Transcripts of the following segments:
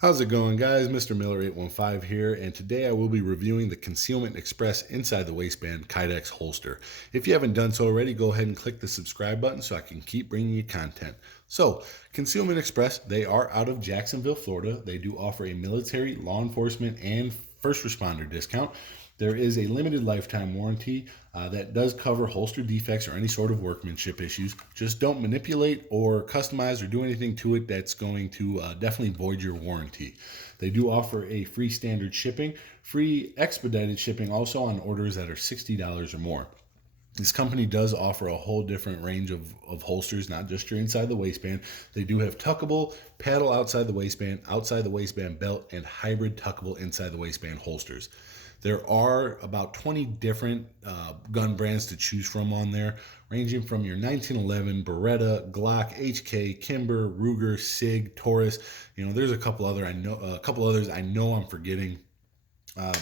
How's it going, guys? Mr. Miller 815 here, and today I will be reviewing the Concealment Express Inside the Waistband kydex holster. If you haven't done so already, go ahead and click the subscribe button so I can keep bringing you content. So, Concealment Express, they are out of Jacksonville, Florida. They do offer a military, law enforcement, and first responder discount. There is a limited lifetime warranty that does cover holster defects or any sort of workmanship issues. Just don't manipulate or customize or do anything to it that's going to definitely void your warranty. They do offer a free standard shipping, free expedited shipping also on orders that are $60 or more. This company does offer a whole different range of holsters, not just your inside the waistband. They do have tuckable, paddle outside the waistband belt, and hybrid tuckable inside the waistband holsters. There are about 20 different gun brands to choose from on there, ranging from your 1911, Beretta, Glock, HK, Kimber, Ruger, Sig, Taurus. There's a couple others I know I'm forgetting.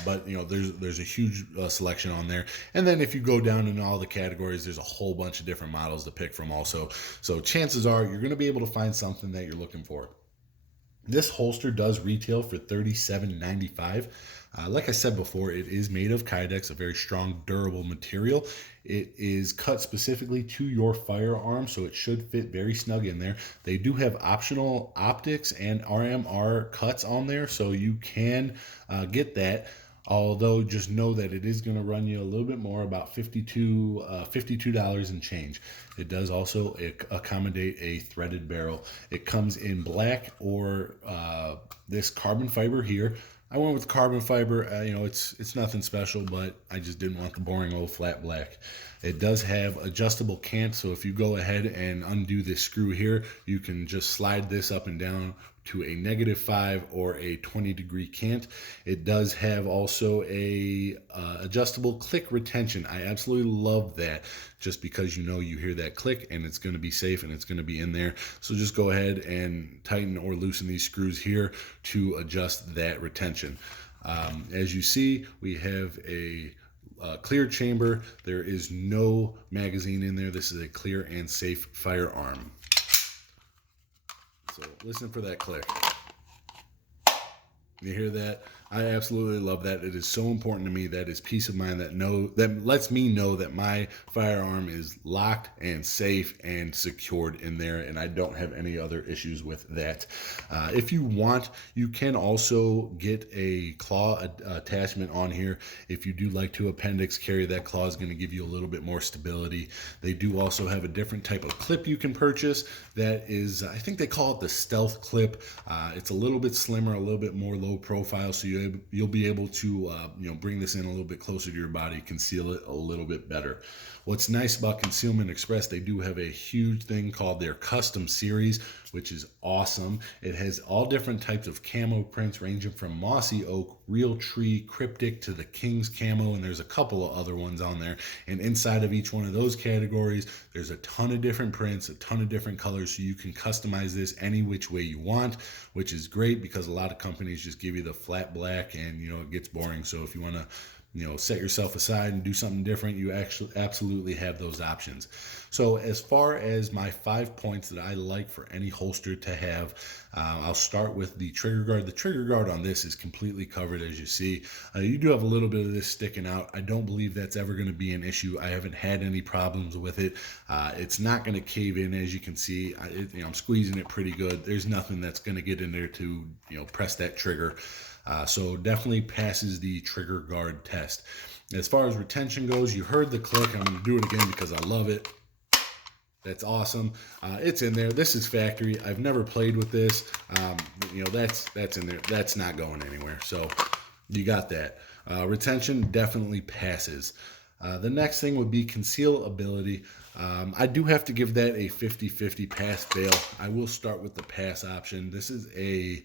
But there's a huge selection on there, and then if you go down in all the categories, there's a whole bunch of different models to pick from also. So chances are you're going to be able to find something that you're looking for. This holster does retail for $37.95. Like I said before, it is made of kydex, a very strong, durable material. It is cut specifically to your firearm, so it should fit very snug in there. They do have optional optics and RMR cuts on there, so you can get that. Although just know that it is going to run you a little bit more, about $52 and change. It does also accommodate a threaded barrel. It comes in black or this carbon fiber here. I went with carbon fiber. It's nothing special, but I just didn't want the boring old flat black. It does have adjustable cant, so if you go ahead and undo this screw here, you can just slide this up and down to a -5 or a 20-degree cant. It does have also a adjustable click retention. I absolutely love that, just because you hear that click and it's going to be safe and it's going to be in there. So just go ahead and tighten or loosen these screws here to adjust that retention. As you see, we have a clear chamber. There is no magazine in there. This is a clear and safe firearm. So listen for that click. You hear that? I absolutely love that. It is so important to me. That is peace of mind. That lets me know that my firearm is locked and safe and secured in there, and I don't have any other issues with that. If you want, you can also get a claw attachment on here. If you do like to appendix carry, that claw is going to give you a little bit more stability. They do also have a different type of clip you can purchase. That is, I think they call it the stealth clip. It's a little bit slimmer, a little bit more low profile, so you'll be able to bring this in a little bit closer to your body, conceal it a little bit better. What's nice about Concealment Express, they do have a huge thing called their custom series, which is awesome. It has all different types of camo prints, ranging from mossy oak, real tree, cryptic, to the king's camo, and there's a couple of other ones on there. And inside of each one of those categories, there's a ton of different prints, a ton of different colors, so you can customize this any which way you want, which is great because a lot of companies just give you the flat black, and it gets boring. So if you want to set yourself aside and do something different, you actually absolutely have those options. So as far as my 5 points that I like for any holster to have, I'll start with the trigger guard. The trigger guard on this is completely covered, as you see. You do have a little bit of this sticking out. I don't believe that's ever going to be an issue. I haven't had any problems with it. It's not going to cave in, as you can see. I'm squeezing it pretty good. There's nothing that's going to get in there to press that trigger. So definitely passes the trigger guard test. As far as retention goes, you heard the click. I'm going to do it again because I love it. That's awesome. It's in there. This is factory. I've never played with this. That's in there. That's not going anywhere. So you got that. Retention definitely passes. The next thing would be concealability. I do have to give that a 50-50 pass fail. I will start with the pass option. This is a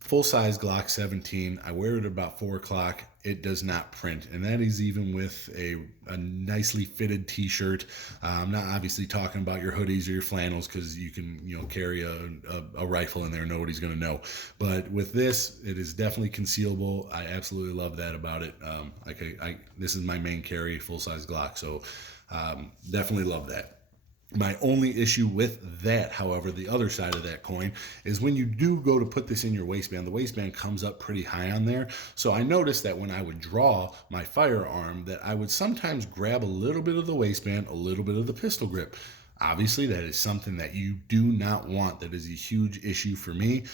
full-size Glock 17. I wear it at about 4 o'clock. It does not print, and that is even with a nicely fitted t-shirt. I'm not obviously talking about your hoodies or your flannels, because you can carry a rifle in there, nobody's going to know. But with this, it is definitely concealable. I absolutely love that about it. This is my main carry, full-size Glock, so definitely love that. My only issue with that, however, the other side of that coin, is when you do go to put this in your waistband, the waistband comes up pretty high on there. So I noticed that when I would draw my firearm, that I would sometimes grab a little bit of the waistband, a little bit of the pistol grip. Obviously, that is something that you do not want. That is a huge issue for me.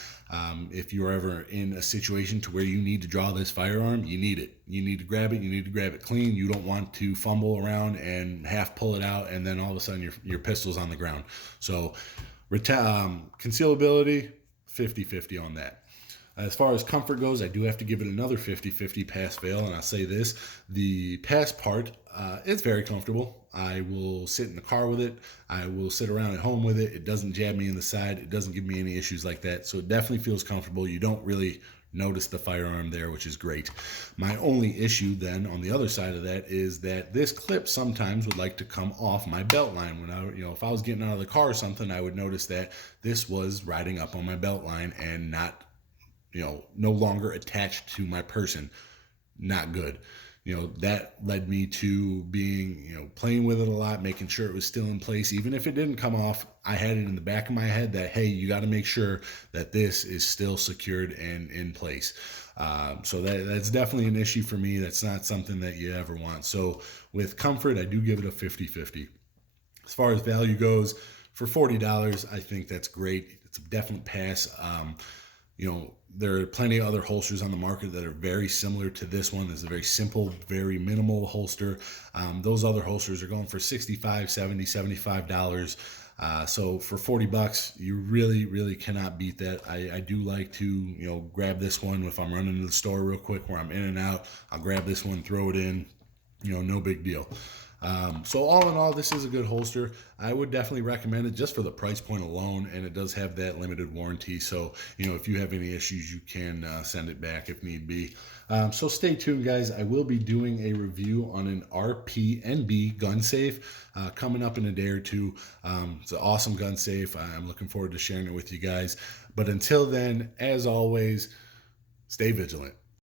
If you're ever in a situation to where you need to draw this firearm, you need it. You need to grab it. You need to grab it clean. You don't want to fumble around and half pull it out, and then all of a sudden your pistol's on the ground. So, concealability, 50-50 on that. As far as comfort goes, I do have to give it another 50-50 pass fail, and I'll say this: the pass part, it's very comfortable. I will sit in the car with it. I will sit around at home with it. It doesn't jab me in the side. It doesn't give me any issues like that. So it definitely feels comfortable. You don't really notice the firearm there, which is great. My only issue then on the other side of that is that this clip sometimes would like to come off my belt line. When I, if I was getting out of the car or something, I would notice that this was riding up on my belt line and not, no longer attached to my person. Not good. That led me to being, playing with it a lot, making sure it was still in place. Even if it didn't come off, I had it in the back of my head that, hey, you got to make sure that this is still secured and in place. So that's definitely an issue for me. That's not something that you ever want. So with comfort, I do give it a 50-50. As far as value goes, for $40, I think that's great. It's a definite pass. There are plenty of other holsters on the market that are very similar to this one. It's a very simple, very minimal holster. Those other holsters are going for $65, $70, $75. So for $40, you really, really cannot beat that. I do like to, grab this one if I'm running to the store real quick where I'm in and out. I'll grab this one, throw it in, no big deal. So all in all, this is a good holster. I would definitely recommend it just for the price point alone, and it does have that limited warranty. So, if you have any issues, you can send it back if need be. So stay tuned, guys. I will be doing a review on an RPNB gun safe coming up in a day or two. It's an awesome gun safe. I'm looking forward to sharing it with you guys. But until then, as always, stay vigilant.